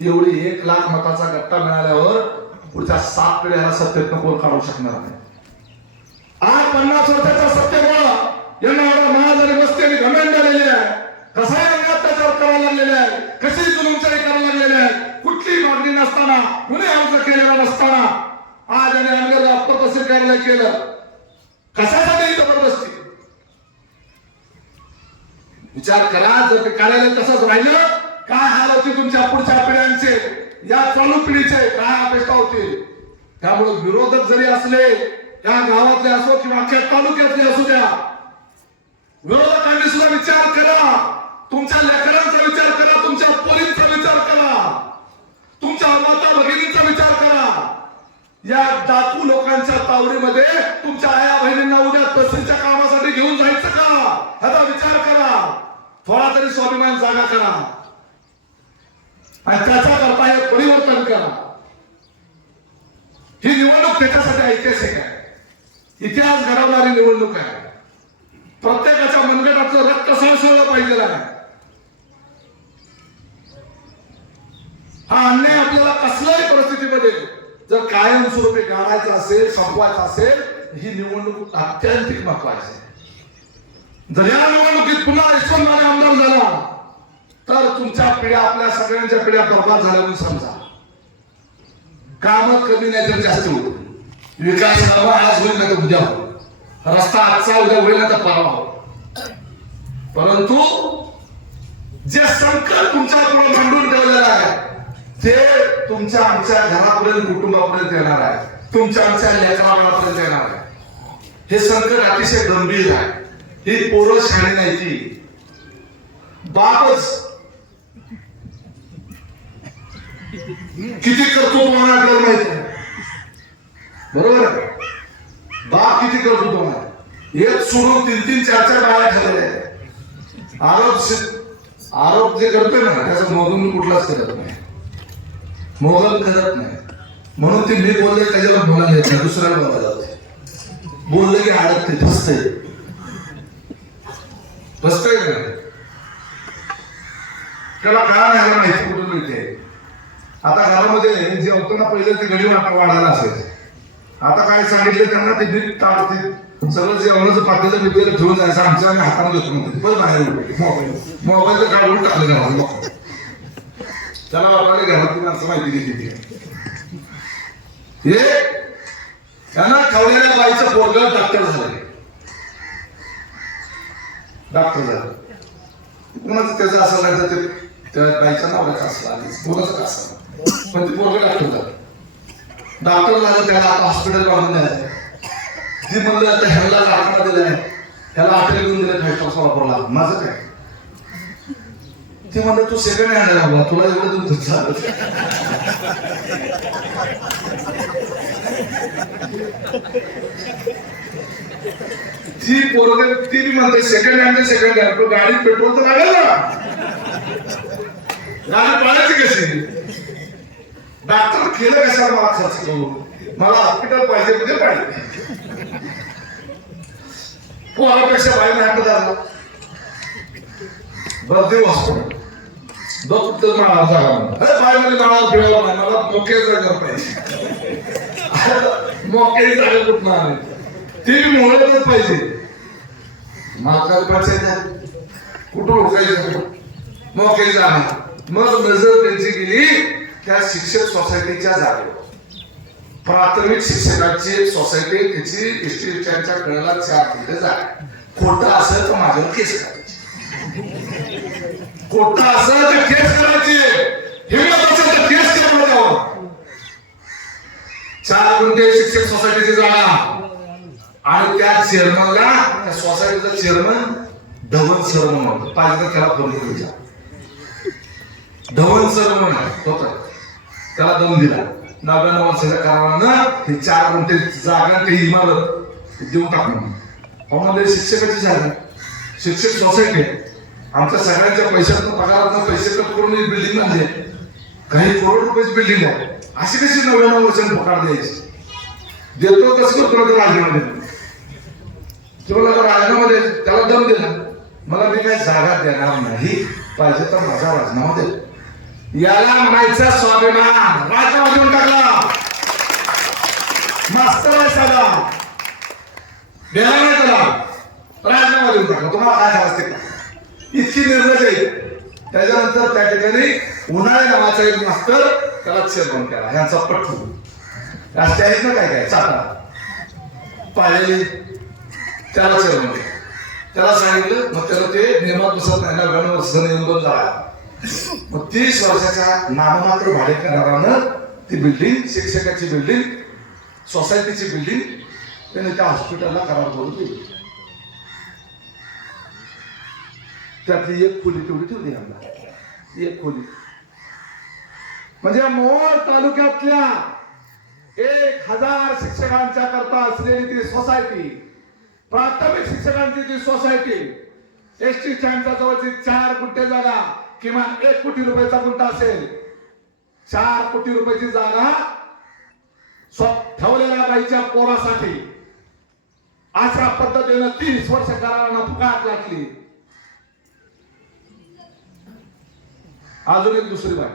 एवढी एक लाख मताचा गट्टा मिळाल्यावर पुढच्या सात पिढ्याला सत्तेतनं कोण काढू शकणार नाही. आज पन्नास वर्षाचा सत्यमुळे यांना एवढा महाज आणि मस्ती आणि आहे. कसा यांना अत्याचार करायला लागलेले आहे? कशी जुलुमचारी करायला लागलेले आहे? कुठली मागणी नसताना कुणी अर्ज केलेला नसताना आज आणि आमच्या अप्रतसे करायला केलं. कशासाठी जबरदस्ती? विचार करा जर ते कार्यालय तसंच राहिलं काय हाल होती तुमच्या पुढच्या पिढ्यांचे? या चालू पिढीचे काय अपेक्षा होती? त्यामुळे विरोधक जरी असले या गावातले असो किंवा अख्ख्या तालुक्यातले असू द्या विरोधकांनी सुद्धा विचार करा. तुमच्या लेकरांचा विचार करा तुमच्या पोलींचा विचार करा. तुमच्या माता भगिनींचा विचार करा. या डाकू लोकांच्या तावडीमध्ये तुमच्या आया बहिणींना उद्या तहसीलच्या कामासाठी घेऊन जायचं का? ह्याचा विचार करा. थोडा तरी स्वाभिमान जागा करा. आणि त्याचा करता हे परिवर्तन करा. ही निवडणूक त्याच्यासाठी ऐतिहासिक आहे. इतिहास घडवणारी निवडणूक आहे. प्रत्येकाच्या मनगटाचं रक्त सळसळलं पाहिजे आहे. हा अन्याय आपल्याला कसल्याही परिस्थितीमध्ये जर कायमस्वरूपी गाडायचा असेल संपवायचा असेल ही निवडणूक अत्यंतिक महत्वाची आहे. जर या निवडणुकीत पुन्हा यशवंत आमदार झाला तर तुमच्या पिढ्या आपल्या सगळ्यांच्या पिढ्या बर्बाद झाल्या म्हणून समजा. काम कमी नाही तर जास्त होईल. विकास हवा आज होईल ना तर उद्या हो रस्ता आजचा उद्या होईल ना तर परवा हो परंतु जे संकट तुमच्यापुढे मांडून ठेवलेलं आहे ते तुमच्या आमच्या घरापर्यंत कुटुंबापर्यंत येणार आहे. तुमच्या आमच्या लेकरापर्यंत येणार आहे. हे संकट अतिशय गंभीर आहे. ही पोरं शाणी नाही ती. बापच किती करतो तुम्हाला आपल्याला माहीत बरोबर आहे? बाप किती करतो तुम्हाला एक सोडून तीन तीन चार चार बाया ठरले आरोप आरोप जे करतोय ना त्याचा मोगल कुठलाच करत नाही. मोगल करत नाही. म्हणून ते मी बोलले त्याच्यावर बोलायला येत नाही दुसऱ्याला बोलायला जाते. बोललं की अडकते फसतंय. फसतंय का त्याला काय नाही माहिती कुठून मिळते. आता घरामध्ये जेवताना पहिले ते घडी वाटा वाढायला असेल आता काय सांगितलं त्यांना ते नीट टाळते सगळं जेवणाचं पातेलं बिपेलं ठेवून जायचं आमच्या आम्ही हातामध्ये घेतो म्हणते पण बाहेर मोबाईल. मोबाईल काढून टाकले घरात त्याला वाटायला घरातली असं माहिती घेतली हे त्यांना ठेवलेल्या बाईचं पोरग डॉक्टर झालं डॉक्टर झालं. कोणाचं त्याचं असं नाही ते त्या बाईच्या नावाचं असलं आधीच कोणाचं का असं पण ते पोरग डॉक्टर झालं डॉक्टर झालं त्याला आता हॉस्पिटल बांधून द्यायचं ती म्हणलं आता ह्याला दाखला दिलाय. ह्याला हॉटेल घेऊन दिलं फाईव्ह स्टार सोलापूरला. माझं काय? ते म्हणलं तू सेकंड हँड आहे तुला एवढं दूध झालं ती पोरग ती म्हणते सेकंड हँड सेकंड हँड पण गाडीत पेट्रोल तर लागेल ना? गाडी पळायची कशी? डॉक्टर केलं कशाला मला खर्च करू? मला हॉस्पिटल पाहिजे म्हणजे पाहिजे. पोरापेक्षा बाहेर नाही झाला बरं हॉस्पिटल डॉक्टर मला जागा अरे बायमध्ये नावाला फिरवलं नाही मला मोके जागा पाहिजे. मोके जागा कुठं आली? ती बी मोहळतच पाहिजे. महाकाल पंचायत कुठं उठायचं? मोके जागा. मग नजर त्यांची गेली त्या शिक्षक सोसायटीच्या जागेवर. प्राथमिक शिक्षकाची सोसायटी त्याची इन्स्टिट्यूशनच्या कळला चार तिथे जागा. खोट असेल तर माझ्यावर केस करायची. खोट असेल तर केस करायची. हिंमत असेल तर केस केलं जावं चार गुंठे शिक्षक सोसायटीची जागा. आणि त्या चेअरमनला त्या सोसायटीचा चेअरमन धवन सर म्हणून पाहिजे तर त्याला फोन करू विचार. धवन सर म्हणून होता. त्याला दम दिला. नव्याण्णव वर्षाच्या कारणानं हे चार गुंठे जागा ते इमारत देऊन टाकून म्हणजे शिक्षकाची जागा शिक्षक सोसायटी. आमच्या सगळ्यांच्या पैशातून पगारातून पैसे कट करून ही बिल्डिंग आणली काही करोड रुपयाची बिल्डिंग आहे. अशी कशी नव्याण्णव वर्षांनी पगार द्यायची? देतो कसं करतो ना राजीनामा देतो किंवा नका राजीनामा दे त्याला दम दिला. मला मी काही जागा देणार नाही. पाहिजे तर माझा राजीनामा देतो. याला म्हणायचं स्वाभिमान. राजा देऊन टाकला. मास्तर आहे साधा. गेला नाही त्याला. राजीनामा देऊन टाकला. तुम्हाला काय समजते इतकी निर्णय आहे. त्याच्यानंतर त्या ठिकाणी उन्हाळे नावाचा एक मास्तर त्याला चेअरमन केला. ह्यांचा पट्टू. राष्ट्रीय आहेत ना काय काय? चाटा. पाहिलेली त्याला चेअरमन केलं. त्याला सांगितलं मग त्याला ते नियमात बसत नाही ना गण वर्ष नियम झाला बत्तीस तीस वर्षाच्या नाममात्र भाडेकरारानं ती बिल्डिंग शिक्षकाची बिल्डिंग सोसायटीची बिल्डिंग त्याने त्या हॉस्पिटलला करार करून दिली. त्यातली एक खोली तेवढी ठेवली आम्हाला. एक खोली. म्हणजे मोहोळ तालुक्यातल्या एक हजार शिक्षकांच्या करता असलेली ती सोसायटी प्राथमिक शिक्षकांची ती सोसायटी एस टी स्टँडच्या जवळची चार गुंठे जागा किमान एक कोटी रुपयाचा गुंता असेल. चार कोटी रुपयाची जागा ठेवलेल्या बाईच्या पोरासाठी. अशा पद्धतीनं तीस वर्ष करारानं फुकाट लागली. अजून एक दुसरी बाई.